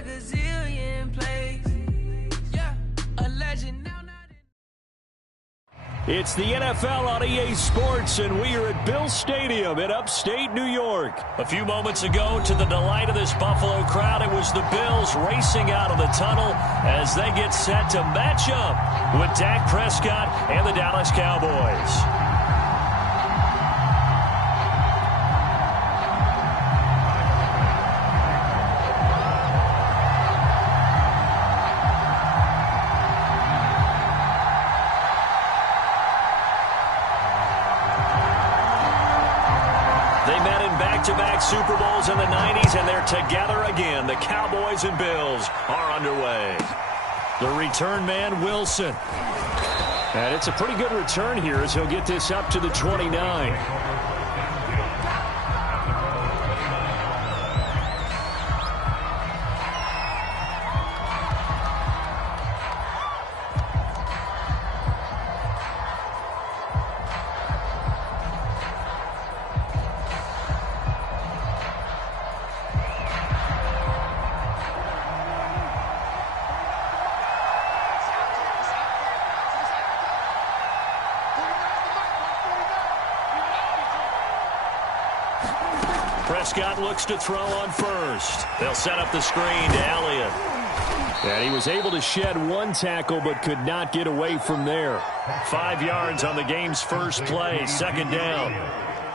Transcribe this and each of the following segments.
a gazillion plays. Yeah, a legend now. It's the NFL on EA Sports, and we are at Bill Stadium in upstate New York. A few moments ago, to the delight of this Buffalo crowd, it was the Bills racing out of the tunnel as they get set to match up with Dak Prescott and the Dallas Cowboys. Back-to-back Super Bowls in the 90s, and they're together again. The Cowboys and Bills are underway. The return man, Wilson. And it's a pretty good return here as he'll get this up to the 29. Prescott looks to throw on first. They'll set up the screen to Elliott. And he was able to shed one tackle but could not get away from there. 5 yards on the game's first play, second down.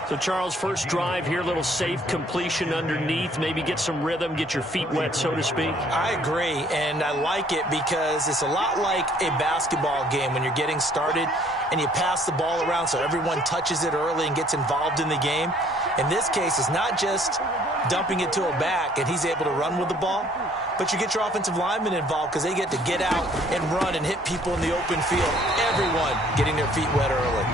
So, Charles, first drive here, little safe completion underneath. Maybe get some rhythm, get your feet wet, so to speak. I agree, and I like it because it's a lot like a basketball game when you're getting started and you pass the ball around so everyone touches it early and gets involved in the game. In this case, it's not just dumping it to a back and he's able to run with the ball, but you get your offensive linemen involved because they get to get out and run and hit people in the open field. Everyone getting their feet wet early.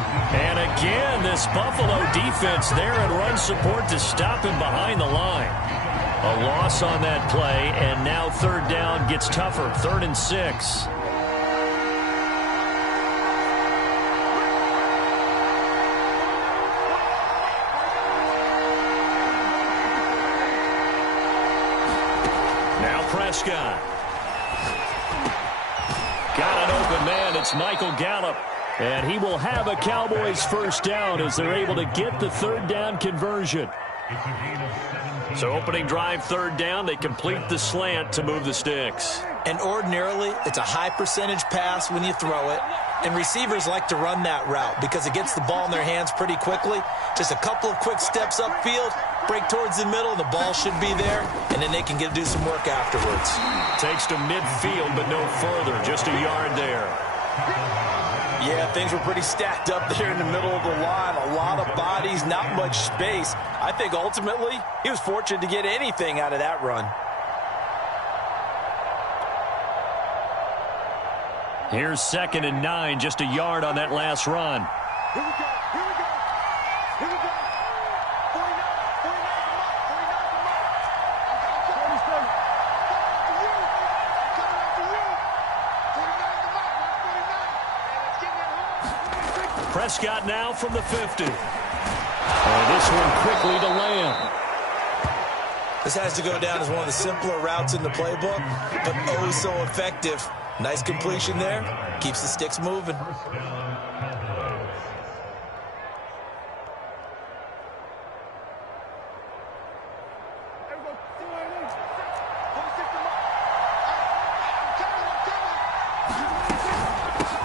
And again, this Buffalo defense there in run support to stop him behind the line. A loss on that play, and now third down gets tougher. 3rd and 6. Prescott. Got an open man. It's Michael Gallup. And he will have a Cowboys first down as they're able to get the third down conversion. So opening drive, third down. They complete the slant to move the sticks. And ordinarily, it's a high percentage pass when you throw it. And receivers like to run that route because it gets the ball in their hands pretty quickly. Just a couple of quick steps upfield, break towards the middle, the ball should be there, and then they can do some work afterwards. Takes to midfield, but no further, just a yard there. Yeah, things were pretty stacked up there in the middle of the line. A lot of bodies, not much space. I think ultimately he was fortunate to get anything out of that run. Here's 2nd and 9, just a yard on that last run. Here we go, here we go, here we go. 49, Prescott now from the 50. And this one quickly to Lamb. This has to go down as one of the simpler routes in the playbook, but oh so effective. Nice completion there. Keeps the sticks moving.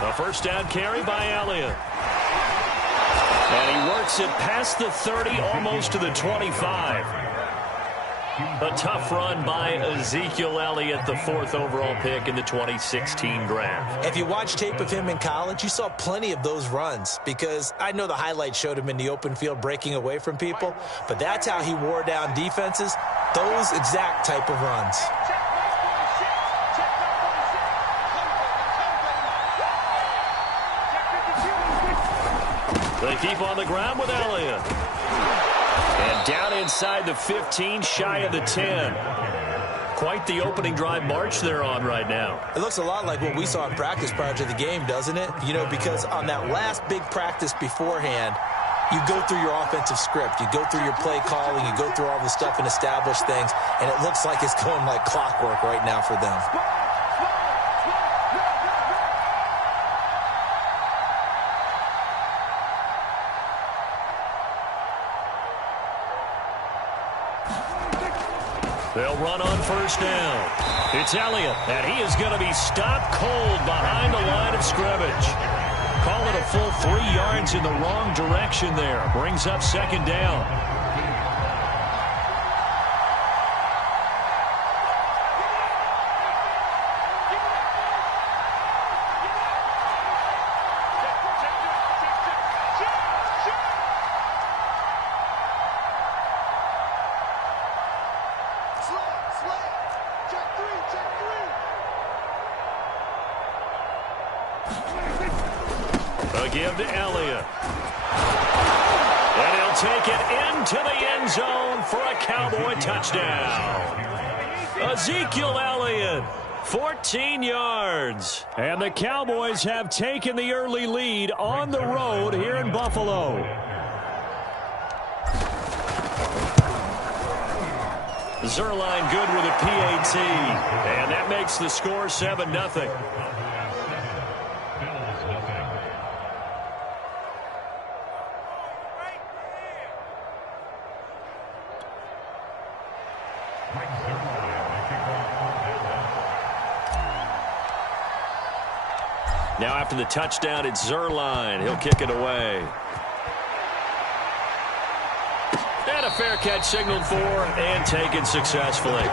A first down carry by Elliott. And he works it past the 30, almost to the 25. A tough run by Ezekiel Elliott, the 4th overall pick in the 2016 draft. If you watch tape of him in college, you saw plenty of those runs because I know the highlights showed him in the open field breaking away from people, but that's how he wore down defenses, those exact type of runs. They keep on the ground with Elliott. And down inside the 15, shy of the 10. Quite the opening drive march they're on right now. It looks a lot like what we saw in practice prior to the game, doesn't it? You know, because on that last big practice beforehand, you go through your offensive script. You go through your play calling. You go through all the stuff and establish things. And it looks like it's going like clockwork right now for them. They'll run on first down. It's Elliott, and he is going to be stopped cold behind the line of scrimmage. Call it a full 3 yards in the wrong direction there. Brings up second down. A give to Elliott. And he'll take it into the end zone for a Cowboy touchdown. Ezekiel Elliott, 14 yards. And the Cowboys have taken the early lead on the road here in Buffalo. Zerline good with a PAT. And that makes the score 7-0. Now after the touchdown, it's Zerline. He'll kick it away. And a fair catch signaled for and taken successfully.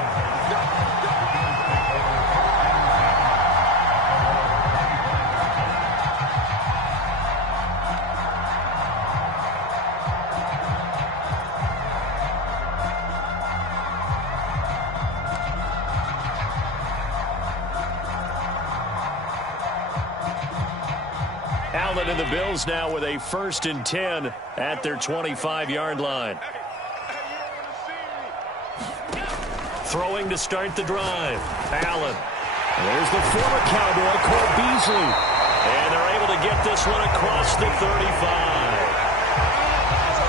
Allen and the Bills now with a 1st and 10 at their 25-yard line. Throwing to start the drive. Allen. There's the former Cowboy, Cole Beasley. And they're able to get this one across the 35.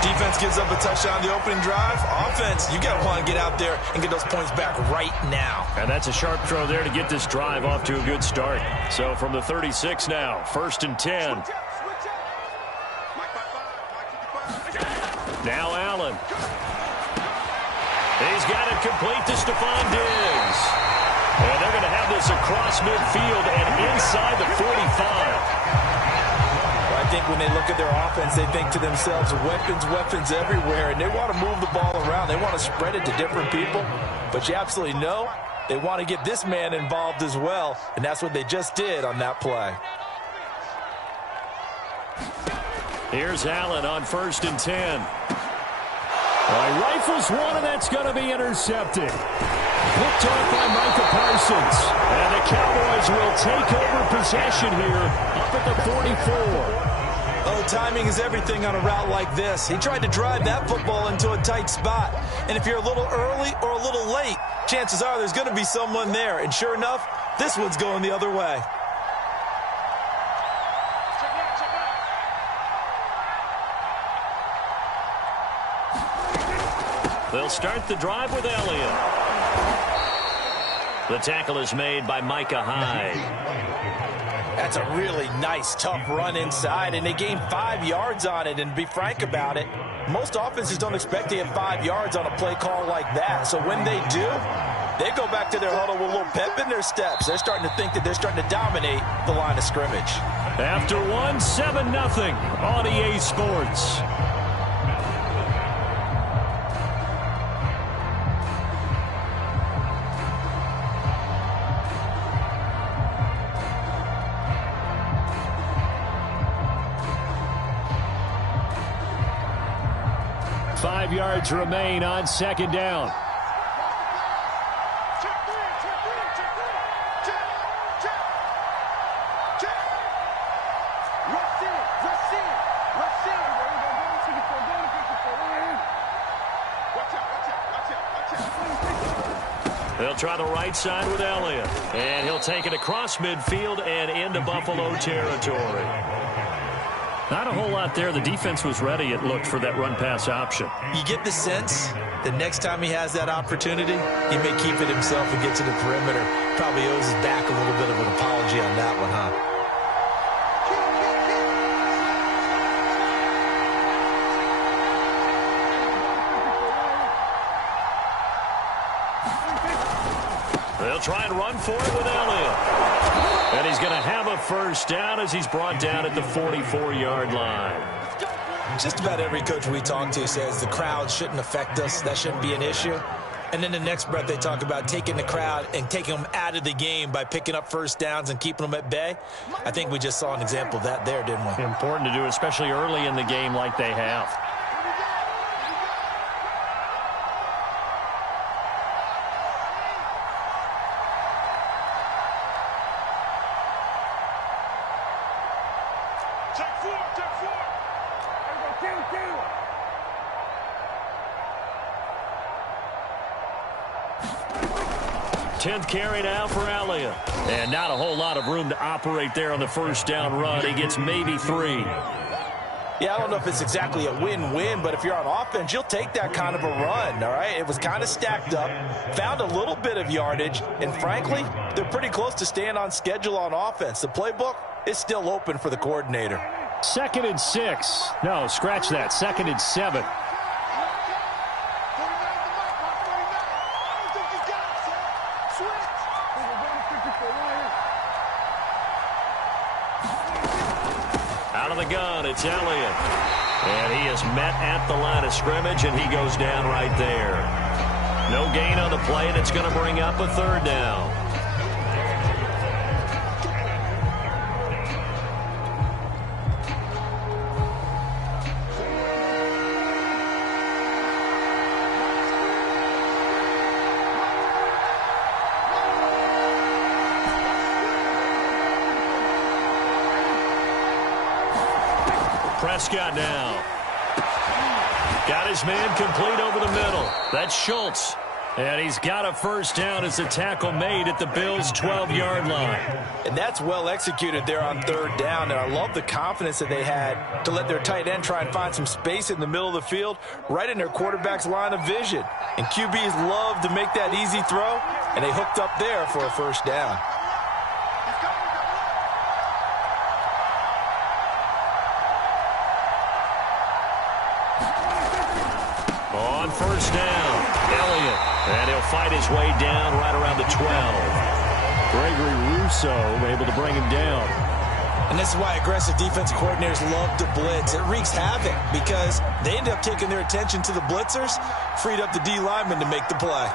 Defense gives up a touchdown the opening drive. Offense, you got to want to get out there and get those points back right now. And that's a sharp throw there to get this drive off to a good start. So from the 36 now, 1st and 10. Now Allen. He's got it complete to Stephon Diggs. And they're going to have this across midfield and inside the 45. I think when they look at their offense, they think to themselves, weapons, weapons everywhere, and they want to move the ball around. They want to spread it to different people, but you absolutely know they want to get this man involved as well, and that's what they just did on that play. Here's Allen on 1st and 10. Well, rifles one, and that's going to be intercepted. Picked off by Micah Parsons. And the Cowboys will take over possession here up at the 44. Oh, timing is everything on a route like this. He tried to drive that football into a tight spot. And if you're a little early or a little late, chances are there's going to be someone there. And sure enough, this one's going the other way. They'll start the drive with Elliott. The tackle is made by Micah Hyde. That's a really nice, tough run inside, and they gained 5 yards on it. And to be frank about it, most offenses don't expect to get 5 yards on a play call like that. So when they do, they go back to their huddle with a little pep in their steps. They're starting to think that they're starting to dominate the line of scrimmage. After one, 7-0 on EA Sports. Five yards remain on 2nd down. They'll try the right side with Elliott. And he'll take it across midfield and into Buffalo territory. Not a whole lot there. The defense was ready, it looked, for that run-pass option. You get the sense that next time he has that opportunity, he may keep it himself and get to the perimeter. Probably owes his back a little bit of an apology on that one, huh? They'll try and run for it with Elliott. And he's going to have a first down as he's brought down at the 44-yard line. Just about every coach we talk to says the crowd shouldn't affect us. That shouldn't be an issue. And then the next breath they talk about taking the crowd and taking them out of the game by picking up first downs and keeping them at bay. I think we just saw an example of that there, didn't we? Important to do, especially early in the game like they have. Take four. 10th carry now for Elliott. And not a whole lot of room to operate there on the first down run. He gets maybe 3. Yeah, I don't know if it's exactly a win-win, but if you're on offense, you'll take that kind of a run, all right? It was kind of stacked up, found a little bit of yardage, and frankly, they're pretty close to staying on schedule on offense. The playbook is still open for the coordinator. 2nd and 6. No, scratch that. 2nd and 7. Out of the gun, it's Elliott. And he is met at the line of scrimmage, and he goes down right there. No gain on the play, and it's going to bring up a 3rd down. Prescott now. Got his man complete over the middle. That's Schultz. And he's got a first down as the tackle made at the Bills' 12-yard line. And that's well executed there on 3rd down. And I love the confidence that they had to let their tight end try and find some space in the middle of the field, right in their quarterback's line of vision. And QBs love to make that easy throw, and they hooked up there for a first down. On first down, Elliott. And he'll fight his way down right around the 12. Gregory Rousseau able to bring him down. And this is why aggressive defense coordinators love to blitz. It wreaks havoc because they end up taking their attention to the blitzers, freed up the D lineman to make the play.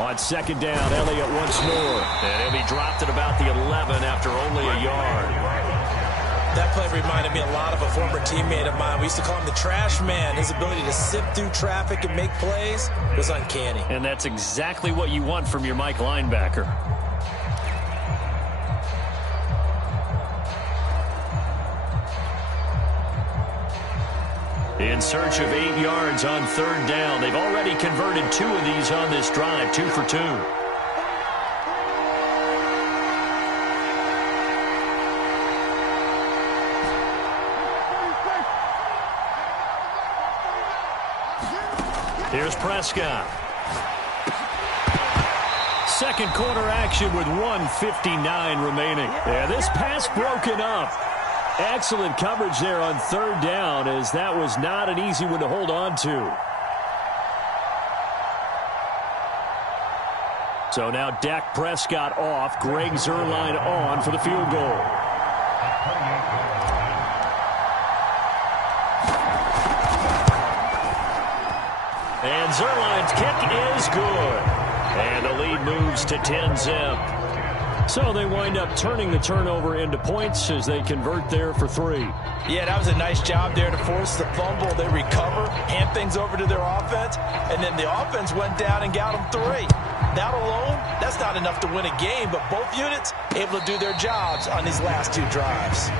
On 2nd down, Elliott once more. And he'll be dropped at about the 11 after only a yard. That play reminded me a lot of a former teammate of mine. We used to call him the trash man. His ability to sift through traffic and make plays was uncanny. And that's exactly what you want from your Mike linebacker. In search of 8 yards on 3rd down. They've already converted 2 of these on this drive, 2 for 2. Here's Prescott. 2nd quarter action with 1:59 remaining. Yeah, this pass broken up. Excellent coverage there on 3rd down, as that was not an easy one to hold on to. So now Dak Prescott off, Greg Zuerlein on for the field goal. And Zuerlein's kick is good. And the lead moves to 10-zip. So they wind up turning the turnover into points as they convert there for 3. Yeah, that was a nice job there to force the fumble. They recover, hand things over to their offense, and then the offense went down and got them 3. That alone, that's not enough to win a game, but both units able to do their jobs on these last 2 drives.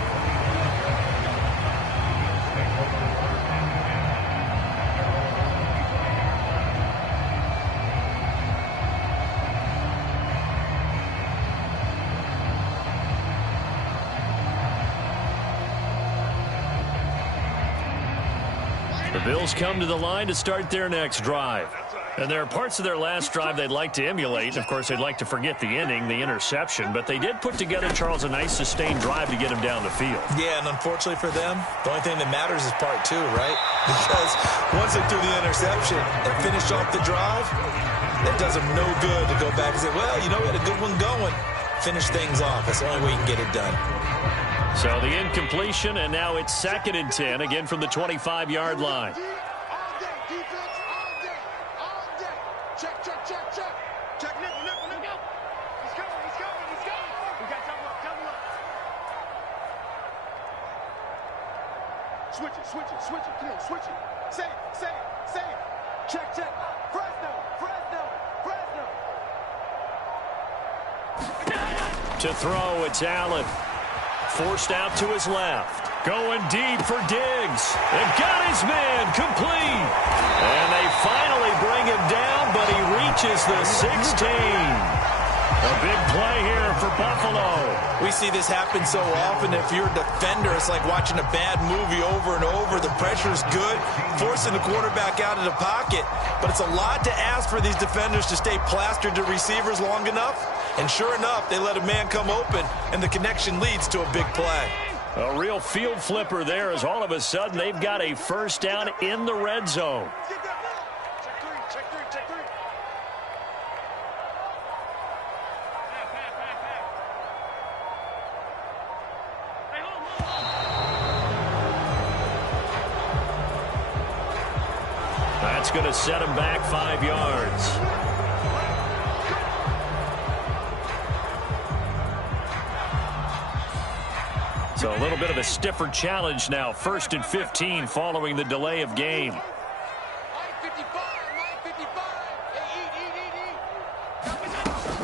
The Bills come to the line to start their next drive. And there are parts of their last drive they'd like to emulate. Of course, they'd like to forget the ending, the interception. But they did put together, Charles, a nice sustained drive to get him down the field. Yeah, and unfortunately for them, the only thing that matters is part two, right? Because once they threw the interception and finished off the drive, it does them no good to go back and say, well, you know, we had a good one going. Finish things off. That's the only way you can get it done. So the incompletion, and now it's 2nd and 10, again from the 25-yard line. Switch it. Come on, switch it. Say it. Check. Fresno. To throw, it's Allen. Forced out to his left. Going deep for Diggs. They've got his man complete. And they finally bring him down, but he reaches the 16. A big play here for Buffalo. We see this happen so often. If you're a defender, it's like watching a bad movie over and over. The pressure's good, forcing the quarterback out of the pocket. But it's a lot to ask for these defenders to stay plastered to receivers long enough. And sure enough, they let a man come open, and the connection leads to a big play. A real field flipper there, as all of a sudden they've got a first down in the red zone. Check three. That's going to set him back 5 yards. So a little bit of a stiffer challenge now. 1st and 15 following the delay of game.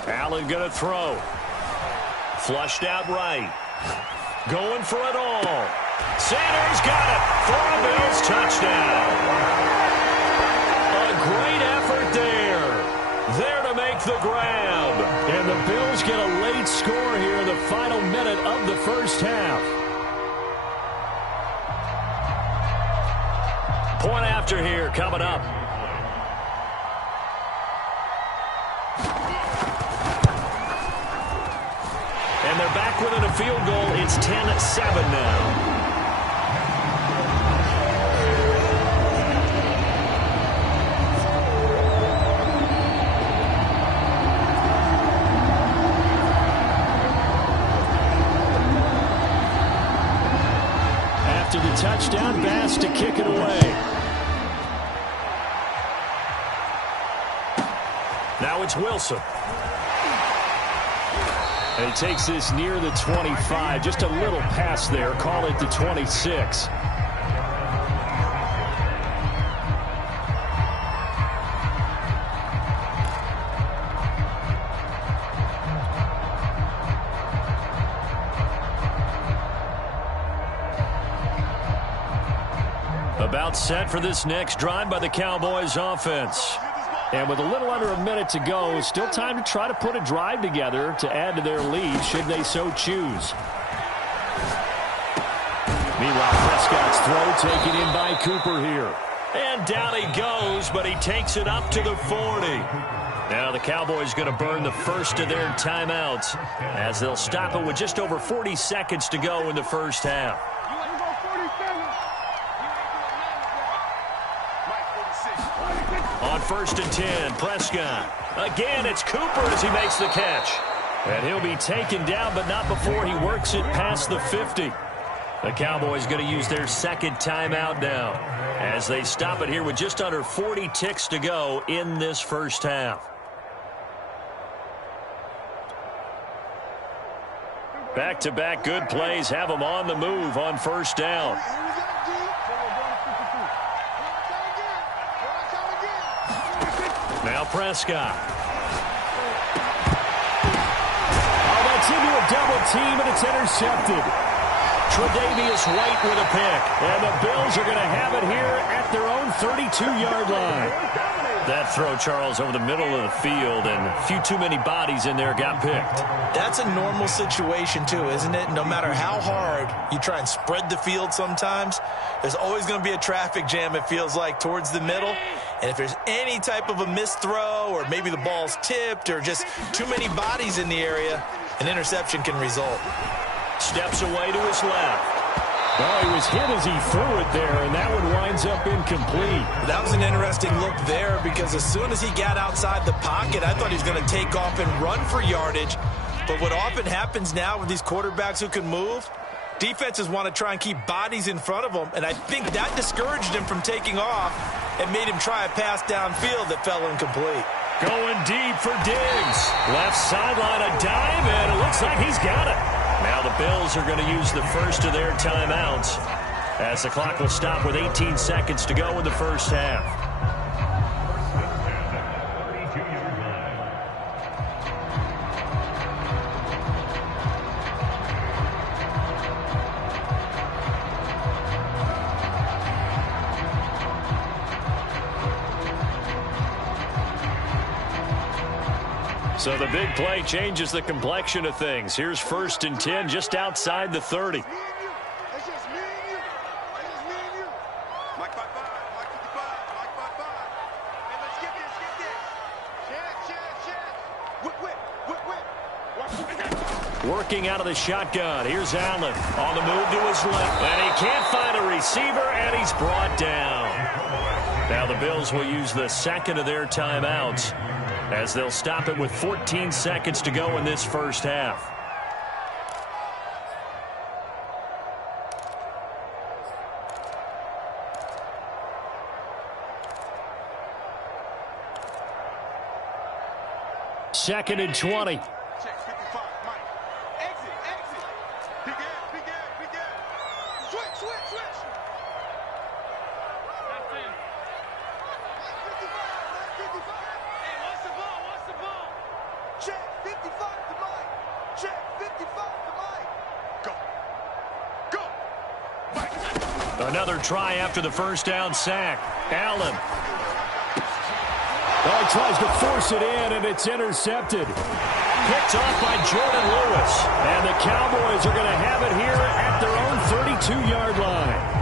Allen going to throw. Flushed out right. Going for it all. Sanders got it for a Bills touchdown. A great effort there. There to make the grab. And the Bills get a late score here in the final minute of the first half. Point after here coming up. And they're back within a field goal. It's 10-7 now. After the touchdown, Bass to kick it away. Now it's Wilson. And he takes this near the 25. Just a little pass there. Call it the 26. About set for this next drive by the Cowboys offense. And with a little under a minute to go, still time to try to put a drive together to add to their lead should they so choose. Meanwhile, Prescott's throw taken in by Cooper here. And down he goes, but he takes it up to the 40. Now the Cowboys going to burn the first of their timeouts as they'll stop it with just over 40 seconds to go in the first half. On 1st and 10, Prescott. Again, it's Cooper as he makes the catch. And he'll be taken down, but not before he works it past the 50. The Cowboys going to use their second timeout now as they stop it here with just under 40 ticks to go in this first half. Back-to-back good plays have them on the move on first down. Now Prescott. Oh, that's into a double team, and it's intercepted. Tre'Davious White with a pick. And the Bills are going to have it here at their own 32-yard line. That throw, Charles, over the middle of the field, and a few too many bodies in there got picked. That's a normal situation, too, isn't it? No matter how hard you try and spread the field sometimes, there's always going to be a traffic jam, it feels like, towards the middle. And if there's any type of a missed throw, or maybe the ball's tipped, or just too many bodies in the area, an interception can result. Steps away to his left. Oh, he was hit as he threw it there, and that one winds up incomplete. That was an interesting look there because as soon as he got outside the pocket, I thought he was going to take off and run for yardage. But what often happens now with these quarterbacks who can move, defenses want to try and keep bodies in front of them, and I think that discouraged him from taking off and made him try a pass downfield that fell incomplete. Going deep for Diggs. Left sideline, a dive, and it looks like he's got it. Now the Bills are going to use the first of their timeouts as the clock will stop with 18 seconds to go in the first half. So the big play changes the complexion of things. Here's 1st and 10 just outside the 30. That's just me and you. That's just me and you. Mike 5-5, Mike 55, Mike 5-5. Hey, let's get this, get this. Check. Whip. Working out of the shotgun. Here's Allen on the move to his left. And he can't find a receiver, and he's brought down. Now the Bills will use the second of their timeouts as they'll stop it with 14 seconds to go in this first half. Second and 20. Check 55, Mike. Exit. Big Switch. That's in. Mike 55. Hey, what's the ball? Check 55 to Mike. Check 55 to Mike. Go. Another try after the first down sack. Allen. Oh, he tries to force it in, and it's intercepted. Picked off by Jordan Lewis. And the Cowboys are going to have it here at their own 32-yard line.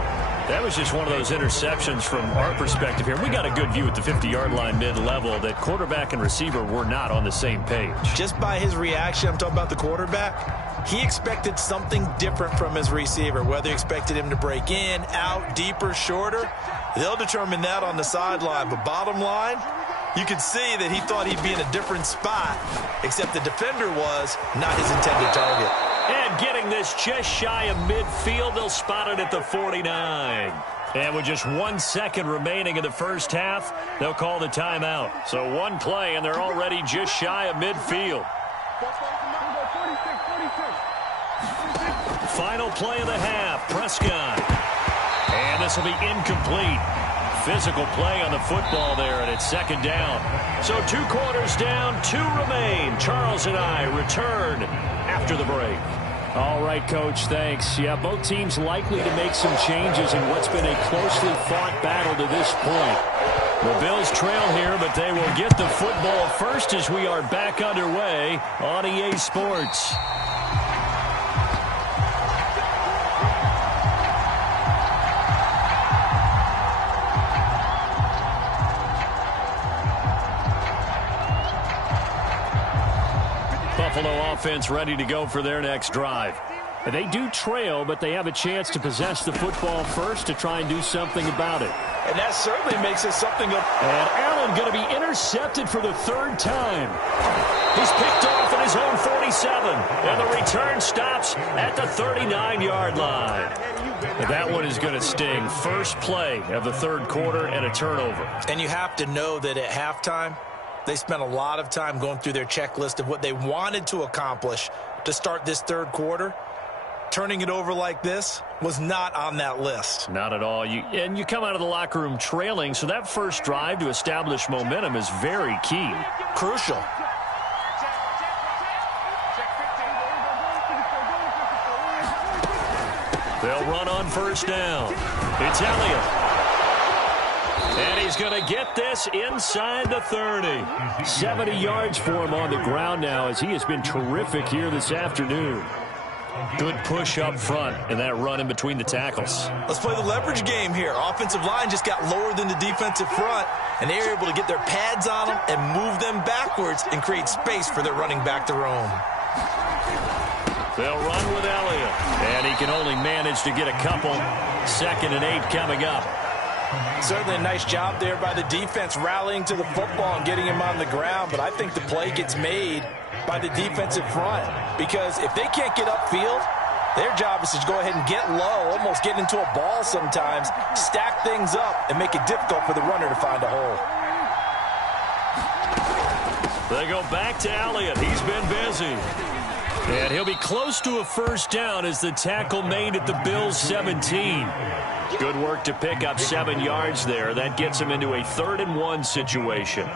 That was just one of those interceptions from our perspective here. We got a good view at the 50-yard line mid-level that quarterback and receiver were not on the same page. Just by his reaction, I'm talking about the quarterback, he expected something different from his receiver, whether he expected him to break in, out, deeper, shorter. They'll determine that on the sideline. But bottom line, you could see that he thought he'd be in a different spot, except the defender was not his intended target. And getting this just shy of midfield, they'll spot it at the 49. And with just 1 second remaining in the first half, they'll call the timeout. So one play, and they're already just shy of midfield. Final play of the half, Prescott. And this will be incomplete. Physical play on the football there, and it's second down. So 2 quarters down, 2 remain. Charles and I return after the break. All right, Coach, thanks. Yeah, both teams likely to make some changes in what's been a closely fought battle to this point. The Bills trail here, but they will get the football first as we are back underway on EA Sports. Buffalo offense ready to go for their next drive. They do trail, but they have a chance to possess the football first to try and do something about it. And that certainly makes it something of... And Allen going to be intercepted for the 3rd time. He's picked off at his own 47, and the return stops at the 39-yard line. And that one is going to sting. First play of the 3rd quarter and a turnover. And you have to know that at halftime, they spent a lot of time going through their checklist of what they wanted to accomplish to start this 3rd quarter. Turning it over like this was not on that list. Not at all. And you come out of the locker room trailing, so that first drive to establish momentum is very key. Crucial. They'll run on first down. It's Elliott. And he's going to get this inside the 30. 70 yards for him on the ground now as he has been terrific here this afternoon. Good push up front and that run in between the tackles. Let's play the leverage game here. Offensive line just got lower than the defensive front, and they were able to get their pads on them and move them backwards and create space for their running back to roam. They'll run with Elliott, and he can only manage to get a couple. 2nd and 8 coming up. Certainly a nice job there by the defense rallying to the football and getting him on the ground, but I think the play gets made by the defensive front because if they can't get upfield, their job is to go ahead and get low, almost get into a ball sometimes, stack things up, and make it difficult for the runner to find a hole. They go back to Elliott. He's been busy. And he'll be close to a first down as the tackle made at the Bills' 17. Good work to pick up 7 yards there. That gets him into a 3rd and 1 situation.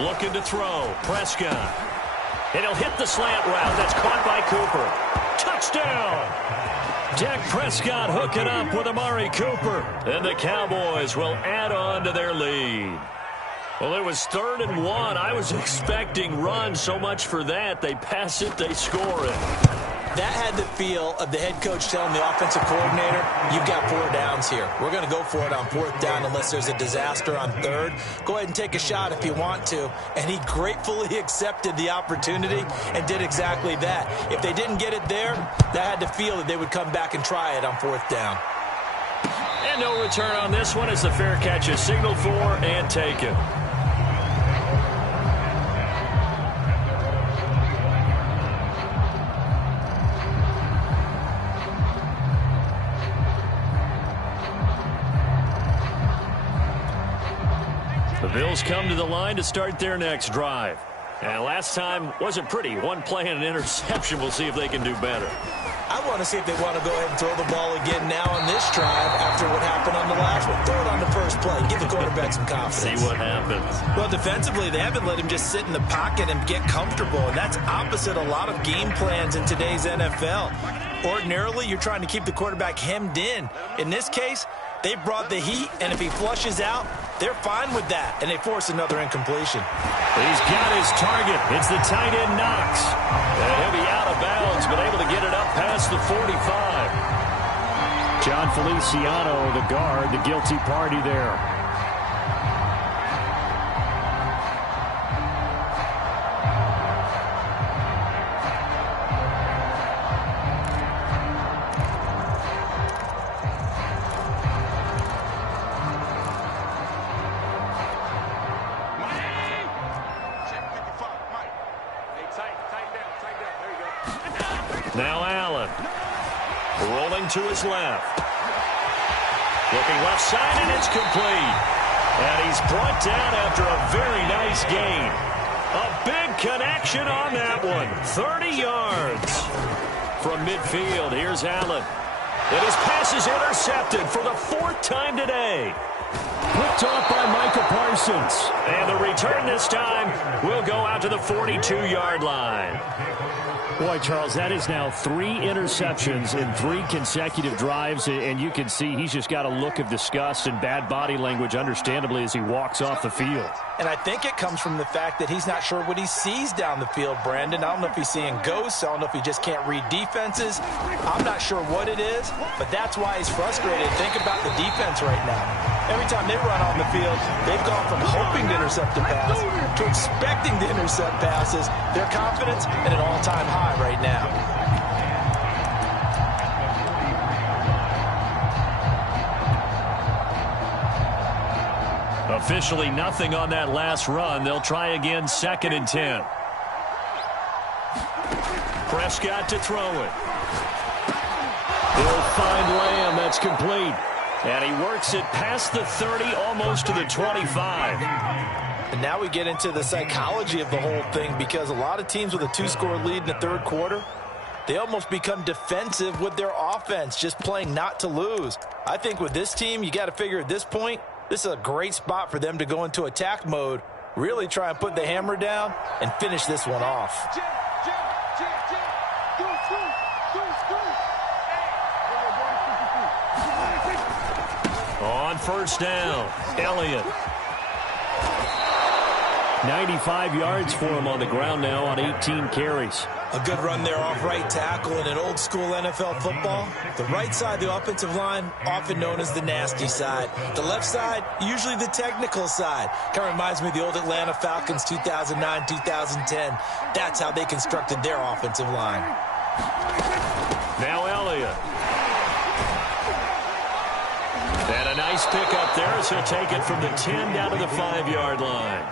Looking to throw. Prescott. And he'll hit the slant route. That's caught by Cooper. Touchdown! Dak Prescott hooking up with Amari Cooper. And the Cowboys will add on to their lead. Well, it was 3rd and 1. I was expecting run. So much for that. They pass it, they score it. That had the feel of the head coach telling the offensive coordinator, you've got 4 downs here. We're going to go for it on 4th down unless there's a disaster on 3rd. Go ahead and take a shot if you want to. And he gratefully accepted the opportunity and did exactly that. If they didn't get it there, that had the feel that they would come back and try it on 4th down. And no return on this one as the fair catch is signaled for and taken. The Bills come to the line to start their next drive. And last time wasn't pretty. One play and an interception. We'll see if they can do better. I want to see if they want to go ahead and throw the ball again now on this drive after what happened on the last one. Throw it on the first play. Give the quarterback some confidence. See what happens. Well, defensively, they haven't let him just sit in the pocket and get comfortable, and that's opposite a lot of game plans in today's NFL. Ordinarily, you're trying to keep the quarterback hemmed in. In this case, they brought the heat, and if he flushes out, they're fine with that, and they force another incompletion. He's got his target. It's the tight end Knox. And he'll be out of bounds, but able to get it up past the 45. John Feliciano, the guard, the guilty party there. Now Allen, rolling to his left. Looking left side, and it's complete. And he's brought down after a very nice gain. A big connection on that one. 30 yards. From midfield, here's Allen. And his pass is intercepted for the 4th time today. Picked off by Micah Parsons. And the return this time will go out to the 42-yard line. Boy, Charles, that is now 3 interceptions in 3 consecutive drives, and you can see he's just got a look of disgust and bad body language, understandably, as he walks off the field. And I think it comes from the fact that he's not sure what he sees down the field, Brandon. I don't know if he's seeing ghosts. I don't know if he just can't read defenses. I'm not sure what it is, but that's why he's frustrated. Think about the defense right now. Every time they run on the field, they've gone from hoping to intercept a pass to expecting to intercept passes. Their confidence at an all-time high right now. Officially nothing on that last run. They'll try again, 2nd and 10. Prescott to throw it. He'll find Lamb. That's complete. And he works it past the 30, almost to the 25. And now we get into the psychology of the whole thing, because a lot of teams with a 2-score lead in the 3rd quarter, they almost become defensive with their offense, just playing not to lose. I think with this team, you got to figure at this point, this is a great spot for them to go into attack mode, really try and put the hammer down and finish this one off. On first down, Elliott. 95 yards for him on the ground now on 18 carries. A good run there off right tackle in an old school NFL football. The right side, the offensive line, often known as the nasty side. The left side, usually the technical side. Kind of reminds me of the old Atlanta Falcons 2009, 2010. That's how they constructed their offensive line. Now Elliott. And a nice pickup there as he'll take it from the 10 down to the 5-yard line.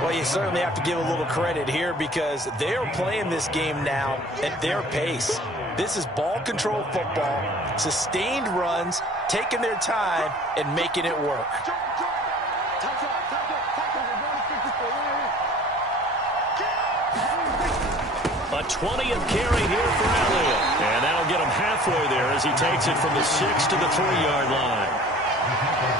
Well, you certainly have to give a little credit here because they are playing this game now at their pace. This is ball control football, sustained runs, taking their time, and making it work. A 20th carry here for Elliott. And that'll get him halfway there as he takes it from the 6 to the 3-yard line.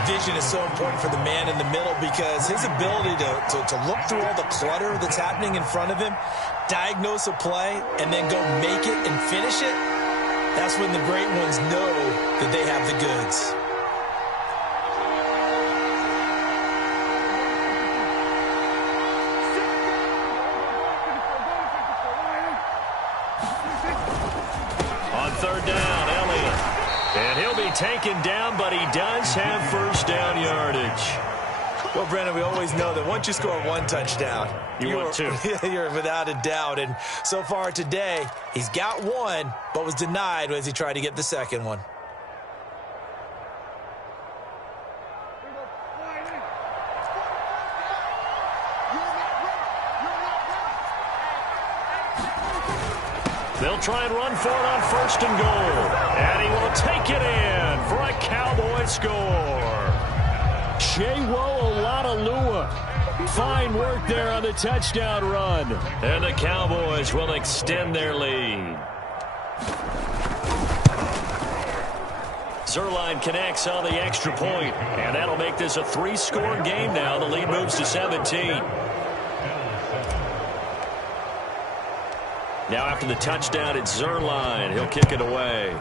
Vision is so important for the man in the middle because his ability to look through all the clutter that's happening in front of him, diagnose a play, and then go make it and finish it, that's when the great ones know that they have the goods. On third down, Elliott. And he'll be taken down, but he does have first down yardage. Well, Brandon, we always know that once you score one touchdown, you're without a doubt. And so far today, he's got one, but was denied as he tried to get the second one. They'll try and run for it on first and goal. And he will take it in for a Cowboy score. Shewo Oladolua. Fine work there on the touchdown run. And the Cowboys will extend their lead. Zuerlein connects on the extra point. And that'll make this a 3-score game now. The lead moves to 17. Now after the touchdown, it's Zuerlein. He'll kick it away.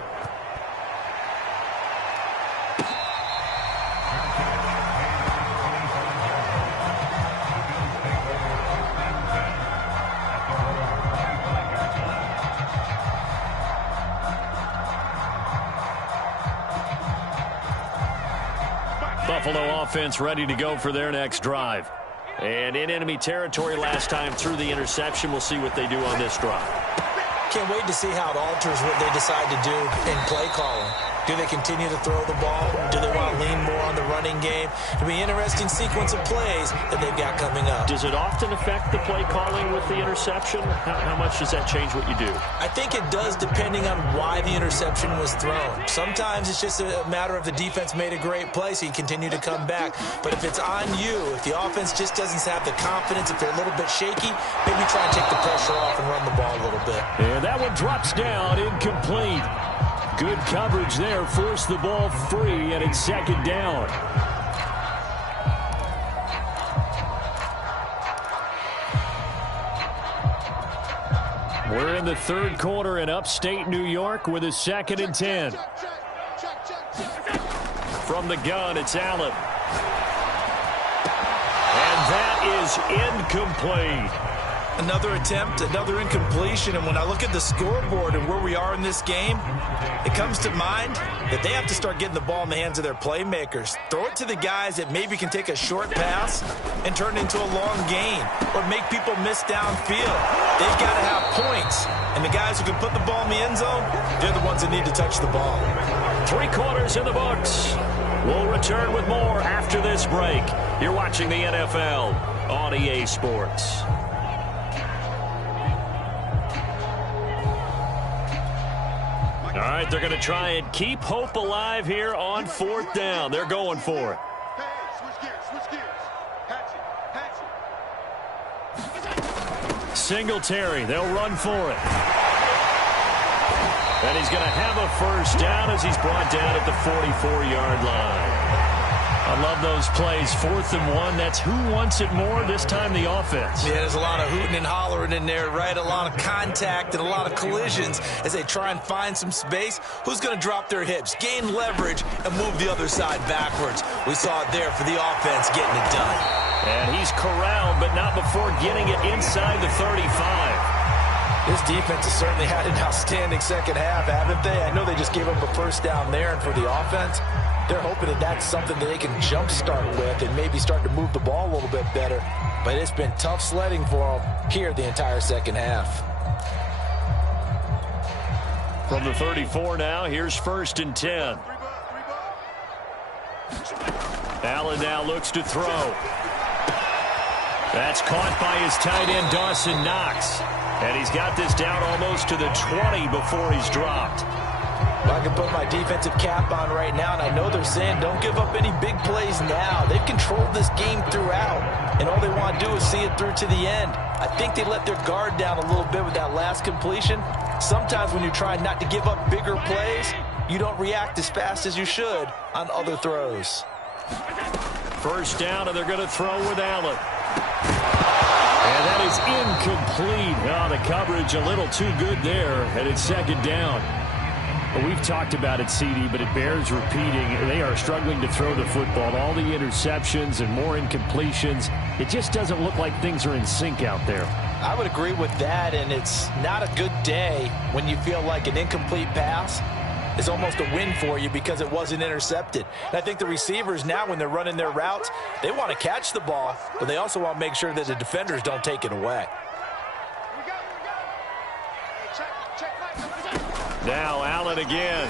Buffalo offense ready to go for their next drive. And in enemy territory last time through the interception. We'll see what they do on this drive. Can't wait to see how it alters what they decide to do in play calling. Do they continue to throw the ball? Do they want to lean more on the running game? It'll be an interesting sequence of plays that they've got coming up. Does it often affect the play calling with the interception? How much does that change what you do? I think it does depending on why the interception was thrown. Sometimes it's just a matter of the defense made a great play, so you continue to come back. But if it's on you, if the offense just doesn't have the confidence, if they're a little bit shaky, maybe try and take the pressure off and run the ball a little bit. And that one drops down, incomplete. Good coverage there, forced the ball free, and it's second down. We're in the third quarter in upstate New York with a 2nd and 10. From the gun, it's Allen. And that is incomplete. Another attempt, another incompletion, and when I look at the scoreboard and where we are in this game, it comes to mind that they have to start getting the ball in the hands of their playmakers. Throw it to the guys that maybe can take a short pass and turn it into a long gain or make people miss downfield. They've got to have points, and the guys who can put the ball in the end zone, they're the ones that need to touch the ball. 3 quarters in the books. We'll return with more after this break. You're watching the NFL on EA Sports. All right, they're going to try and keep hope alive here on 4th down. They're going for it. Hey, switch gears. Hatch it. Singletary, they'll run for it. And he's going to have a first down as he's brought down at the 44-yard line. I love those plays. 4th and 1. That's who wants it more, this time the offense. Yeah, there's a lot of hooting and hollering in there, right? A lot of contact and a lot of collisions as they try and find some space. Who's going to drop their hips, gain leverage, and move the other side backwards? We saw it there for the offense getting it done. And he's corralled, but not before getting it inside the 35. This defense has certainly had an outstanding second half, haven't they? I know they just gave up a first down there, and for the offense, they're hoping that that's something that they can jumpstart with and maybe start to move the ball a little bit better. But it's been tough sledding for them here the entire second half. From the 34 now, here's 1st and 10. Allen now looks to throw. That's caught by his tight end, Dawson Knox. And he's got this down almost to the 20 before he's dropped. I can put my defensive cap on right now, and I know they're saying don't give up any big plays now. They've controlled this game throughout, and all they want to do is see it through to the end. I think they let their guard down a little bit with that last completion. Sometimes when you're trying not to give up bigger plays, you don't react as fast as you should on other throws. First down, and they're going to throw with Allen. And that is incomplete. Oh, the coverage a little too good there, and it's 2nd down. Well, we've talked about it, CD, but it bears repeating. They are struggling to throw the football. All the interceptions and more incompletions. It just doesn't look like things are in sync out there. I would agree with that, and it's not a good day when you feel like an incomplete pass is almost a win for you because it wasn't intercepted. And I think the receivers now, when they're running their routes, they want to catch the ball, but they also want to make sure that the defenders don't take it away. Now Allen again.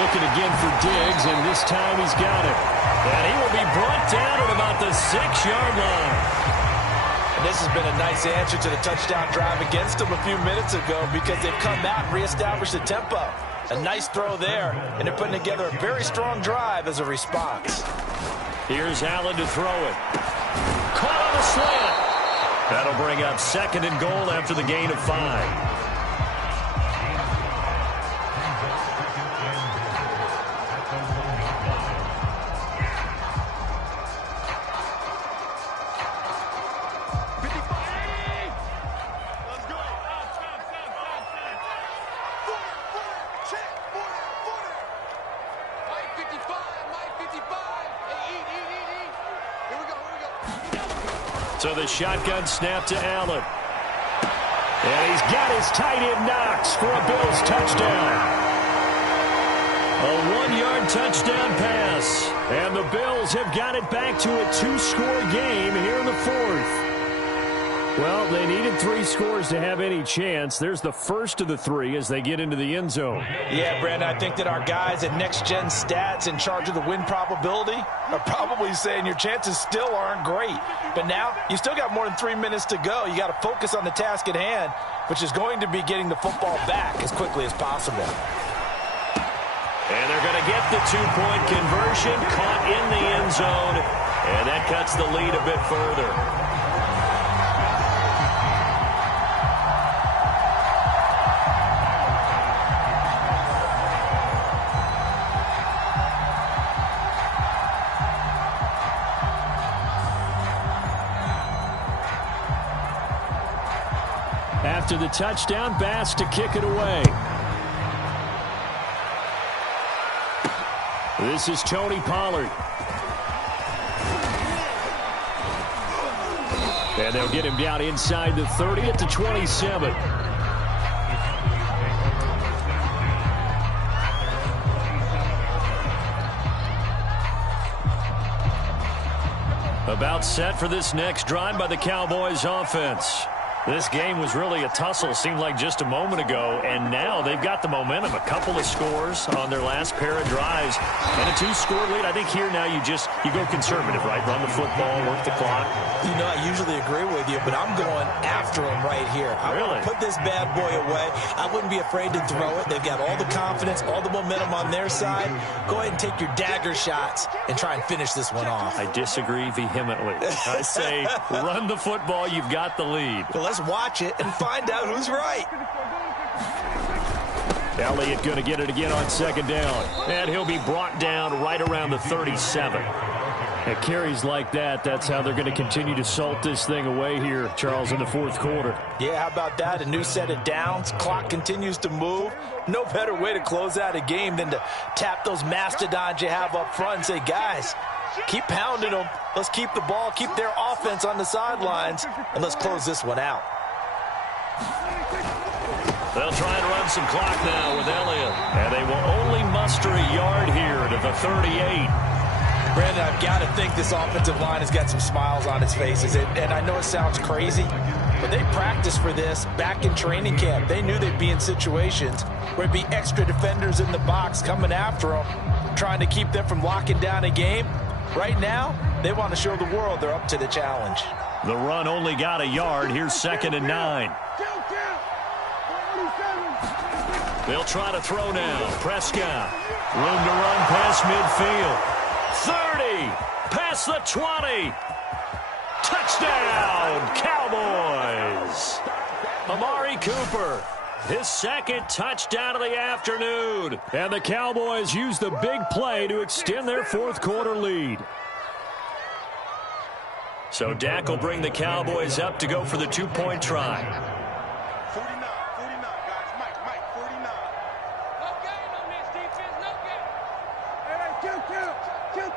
Looking again for Diggs, and this time he's got it. And he will be brought down at about the 6-yard line. And this has been a nice answer to the touchdown drive against them a few minutes ago because they've come out and reestablished the tempo. A nice throw there, and they're putting together a very strong drive as a response. Here's Allen to throw it. Caught on the slant. That'll bring up 2nd and goal after the gain of 5. So the shotgun snap to Allen. And he's got his tight end Knox for a Bills touchdown. A 1-yard touchdown pass. And the Bills have got it back to a 2-score game here in the 4th. Well, they needed 3 scores to have any chance. There's the first of the 3 as they get into the end zone. Yeah, Brandon, I think that our guys at Next Gen Stats in charge of the win probability are probably saying your chances still aren't great. But now, you still got more than 3 minutes to go. You got to focus on the task at hand, which is going to be getting the football back as quickly as possible. And they're going to get the 2-point conversion, caught in the end zone, and that cuts the lead a bit further. After the touchdown, Bass to kick it away. This is Tony Pollard. And they'll get him down inside the 30 at the 27. About set for this next drive by the Cowboys offense. This game was really a tussle, seemed like just a moment ago, and now they've got the momentum. A couple of scores on their last pair of drives, and a 2-score lead. I think here now you go conservative, right? Run the football, work the clock. You know, I usually agree with you, but I'm going after him right here. I want to put this bad boy away. I wouldn't be afraid to throw it. They've got all the confidence, all the momentum on their side. Go ahead and take your dagger shots and try and finish this one off. I disagree vehemently. I say run the football. You've got the lead. Well, let's watch it and find out who's right. Elliott going to get it again on second down. And he'll be brought down right around the 37. At carries like that, that's how they're going to continue to salt this thing away here, Charles, in the fourth quarter. Yeah, how about that? A new set of downs. Clock continues to move. No better way to close out a game than to tap those mastodons you have up front and say, guys, keep pounding them. Let's keep the ball, keep their offense on the sidelines, and let's close this one out. They'll try and run some clock now with Elliott. And they will only muster a yard here to the 38. Brandon, I've got to think this offensive line has got some smiles on its faces. And I know it sounds crazy, but they practiced for this back in training camp. They knew they'd be in situations where there'd be extra defenders in the box coming after them, trying to keep them from locking down a game. Right now, they want to show the world they're up to the challenge. The run only got a yard. Here's 2nd and 9. They'll try to throw now. Prescott. Room to run past midfield. 30. Past the 20. Touchdown, Cowboys. Amari Cooper. His second touchdown of the afternoon. And the Cowboys use the big play to extend their fourth quarter lead. So Dak will bring the Cowboys up to go for the two-point try. 49, guys. Mike, 49. No gain on this defense, no gain. Hey, kill. Hey,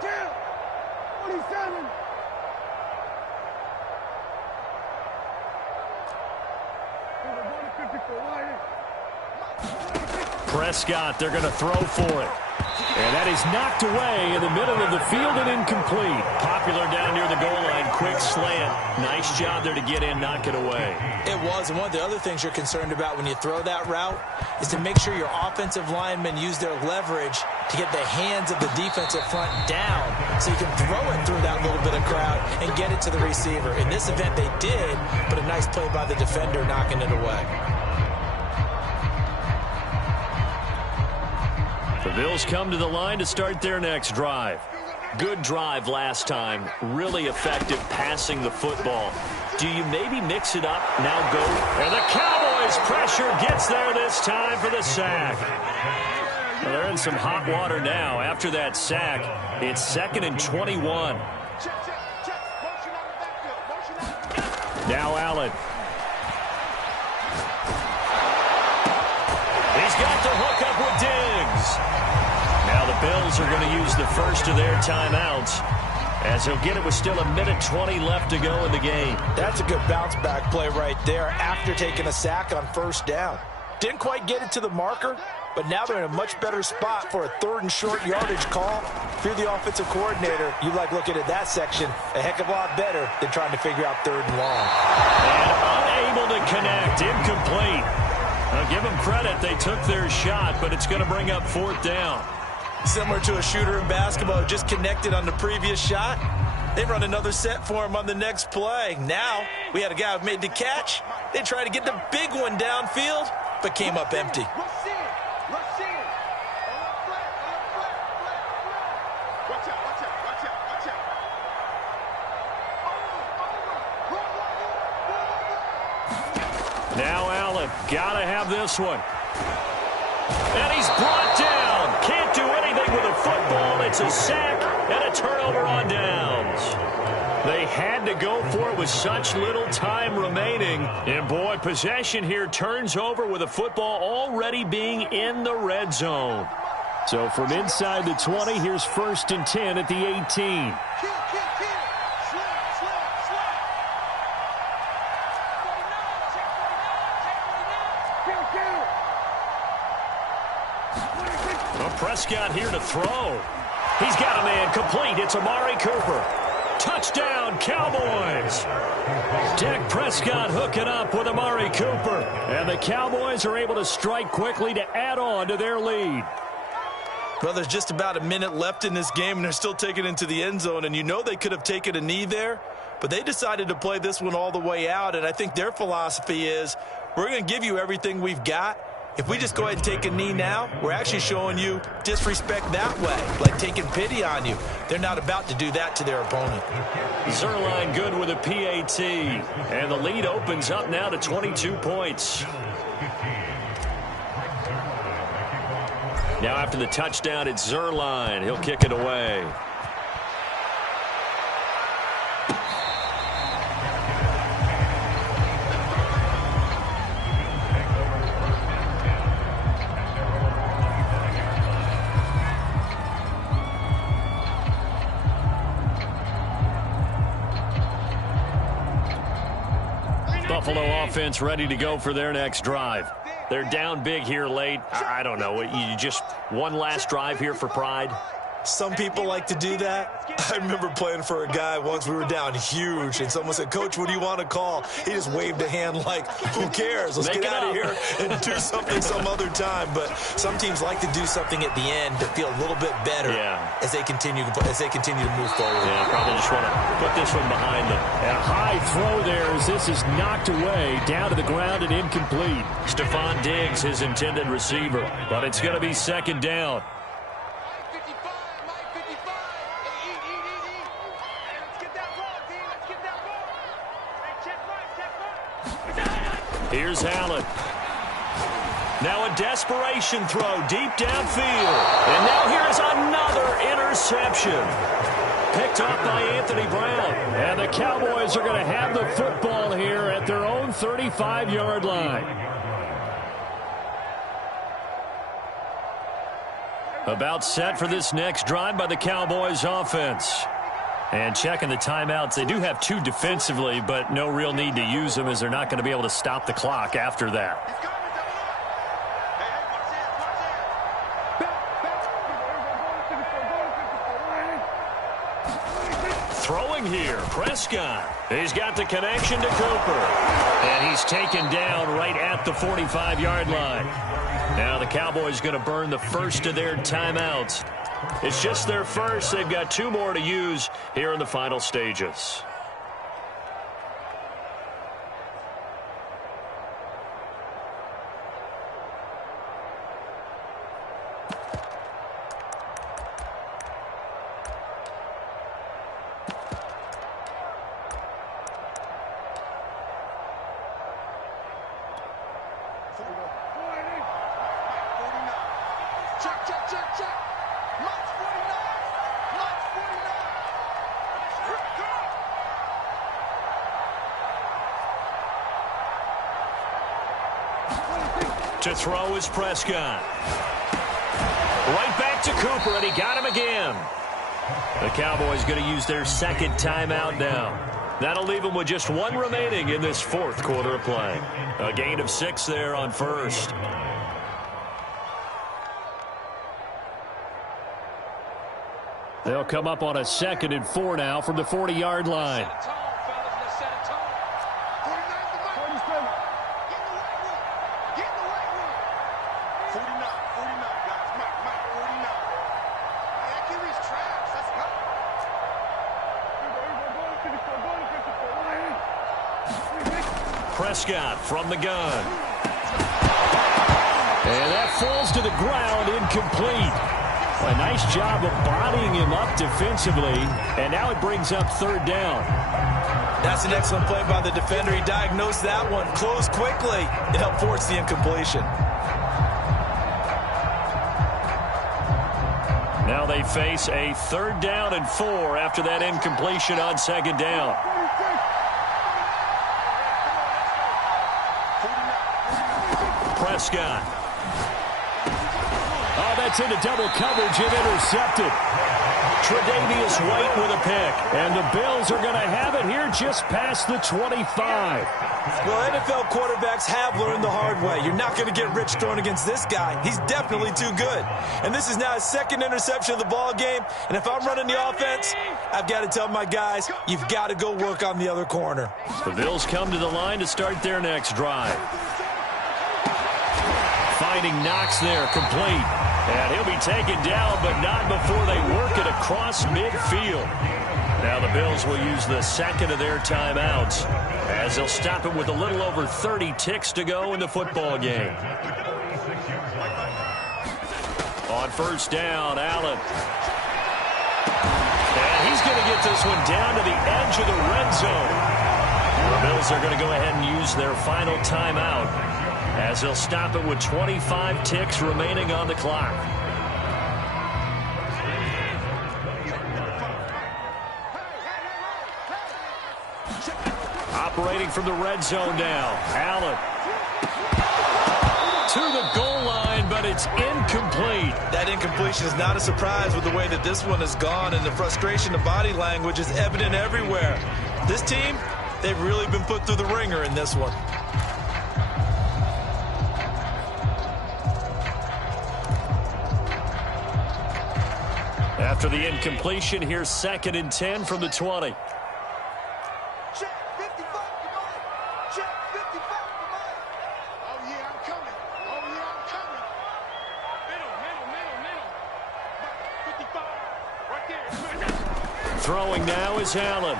kill. 47. Prescott, they're going to throw for it. And that is knocked away in the middle of the field and incomplete. Popular down near the goal line. Quick slant. Nice job there to get in, knock it away. It was, and one of the other things you're concerned about when you throw that route is to make sure your offensive linemen use their leverage to get the hands of the defensive front down so you can throw it through that little bit of crowd and get it to the receiver. In this event, they did, but a nice play by the defender knocking it away. The Bills come to the line to start their next drive. Good drive last time. Really effective passing the football. Do you maybe mix it up? Now go. And the Cowboys pressure gets there this time for the sack. Well, they're in some hot water now. After that sack, it's 2nd and 21. Now Allen. He's got the hook up with Diggs. Now the Bills are going to use the first of their timeouts as he'll get it with still 1:20 left to go in the game. That's a good bounce back play right there after taking a sack on first down. Didn't quite get it to the marker, but now they're in a much better spot for a 3rd and short yardage call. If you're the offensive coordinator, you like looking at that section a heck of a lot better than trying to figure out 3rd and long. And unable to connect, incomplete. Now give them credit, they took their shot, but it's going to bring up 4th down. Similar to a shooter in basketball who just connected on the previous shot. They run another set for him on the next play. Now, we had a guy who made the catch. They tried to get the big one downfield, but came up empty. Watch out. Now Allen, gotta have this one. And he's brought down. Can't do anything with a football. It's a sack and a turnover on downs. They had to go for it with such little time remaining. And boy, possession here turns over with a football already being in the red zone. So from inside the 20, here's 1st and 10 at the 18. Prescott here to throw. He's got a man complete. It's Amari Cooper. Touchdown, Cowboys. Dak Prescott hooking up with Amari Cooper. And the Cowboys are able to strike quickly to add on to their lead. Well, there's just about a minute left in this game, and they're still taking it into the end zone. And you know they could have taken a knee there, but they decided to play this one all the way out. And I think their philosophy is, we're going to give you everything we've got. If we just go ahead and take a knee now, we're actually showing you disrespect that way, like taking pity on you. They're not about to do that to their opponent. Zerline good with a PAT. And the lead opens up now to 22 points. Now after the touchdown, it's Zerline. He'll kick it away. Buffalo offense ready to go for their next drive. They're down big here late. I don't know. You just one last drive here for pride? Some people like to do that. I remember playing for a guy once. We were down huge, and someone said, "Coach, what do you want to call?" He just waved a hand like, who cares? Let's get out of here and do something some other time. But some teams like to do something at the end to feel a little bit better as they continue to move forward. Yeah, probably just want to put this one behind them. And a high throw there as this is knocked away, down to the ground and incomplete. Stephon Diggs, his intended receiver. But it's going to be second down. Here's Allen. Now a desperation throw deep downfield. And now here's another interception. Picked up by Anthony Brown. And the Cowboys are going to have the football here at their own 35-yard line. About set for this next drive by the Cowboys offense. And checking the timeouts, they do have two defensively, but no real need to use them as they're not going to be able to stop the clock after that. Throwing here, Prescott. He's got the connection to Cooper. And he's taken down right at the 45-yard line. Now the Cowboys going to burn the first of their timeouts. It's just their first. They've got two more to use here in the final stages. To throw is Prescott. Right back to Cooper, and he got him again. The Cowboys going to use their second timeout now. That'll leave them with just one remaining in this fourth quarter of play. A gain of 6 there on first. They'll come up on a 2nd and 4 now from the 40-yard line. Prescott from the gun. And that falls to the ground, incomplete. A nice job of bodying him up defensively, and now it brings up 3rd down. That's an excellent play by the defender. He diagnosed that one, closed quickly, and helped force the incompletion. Now they face a 3rd down and 4 after that incompletion on 2nd down. Prescott. Oh, that's into double coverage and intercepted. Tre'Davious White with a pick. And the Bills are going to have it here just past the 25. Well, NFL quarterbacks have learned the hard way. You're not going to get rich throwing against this guy. He's definitely too good. And this is now his 2nd interception of the ball game. And if I'm running the offense, I've got to tell my guys, you've got to go work on the other corner. The Bills come to the line to start their next drive. Finding Knox there, complete. And he'll be taken down, but not before they work it across midfield. Now the Bills will use the second of their timeouts as they'll stop it with a little over 30 ticks to go in the football game. On first down, Allen. And he's going to get this one down to the edge of the red zone. The Bills are going to go ahead and use their final timeout as they'll stop it with 25 ticks remaining on the clock. Operating from the red zone now, Allen. To the goal line, but it's incomplete. That incompletion is not a surprise with the way that this one has gone, and the frustration of body language is evident everywhere. This team, they've really been put through the ringer in this one. After the incompletion, here's 2nd and 10 from the 20. Check 55, come on. Check 55, come on. Oh, yeah, I'm coming. Oh, yeah, I'm coming. Middle. 55, right there. Throwing now is Allen.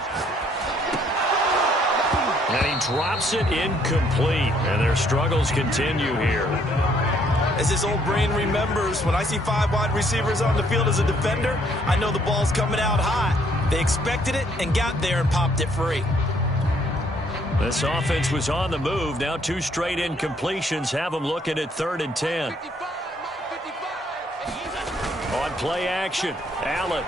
And he drops it incomplete. And their struggles continue here. As his old brain remembers, when I see 5 wide receivers on the field as a defender, I know the ball's coming out hot. They expected it and got there and popped it free. This offense was on the move. Now 2 straight incompletions have them looking at 3rd and 10. On play action, Allen.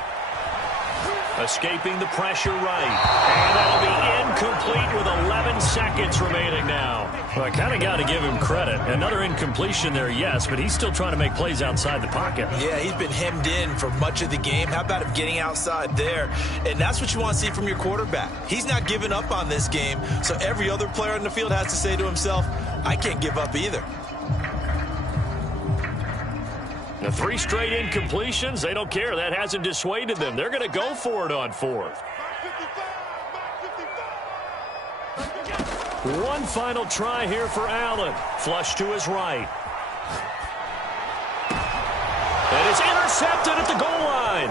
Escaping the pressure right. And that'll be incomplete with 11 seconds remaining now. Well, I kind of got to give him credit. Another incompletion there, yes, but he's still trying to make plays outside the pocket. Yeah, he's been hemmed in for much of the game. How about him getting outside there? And that's what you want to see from your quarterback. He's not giving up on this game, so every other player on the field has to say to himself, I can't give up either. The 3 straight incompletions, they don't care. That hasn't dissuaded them. They're going to go for it on 4th. One final try here for Allen. Flush to his right. And it's intercepted at the goal line.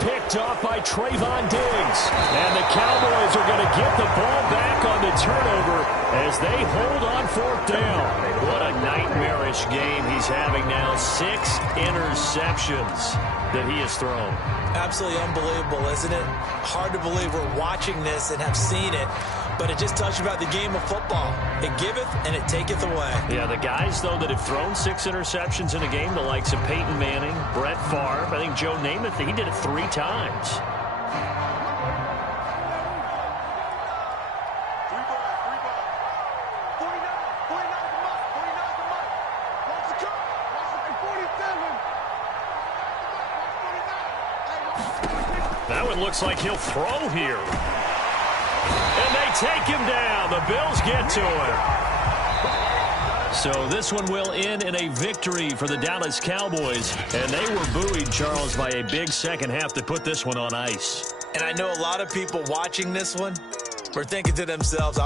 Picked off by Trayvon Diggs. And the Cowboys are going to get the ball back on the turnover as they hold on 4th down. What a nightmarish game he's having now. 6 interceptions that he has thrown. Absolutely unbelievable, isn't it? Hard to believe we're watching this and have seen it, but it just tells you about the game of football. It giveth and it taketh away. Yeah, the guys, though, that have thrown 6 interceptions in a game, the likes of Peyton Manning, Brett Favre, I think Joe Namath, he did it 3 times. That one looks like he'll throw here. And they take him down. The Bills get to him. So this one will end in a victory for the Dallas Cowboys. And they were buoyed, Charles, by a big second half to put this one on ice. And I know a lot of people watching this one were thinking to themselves,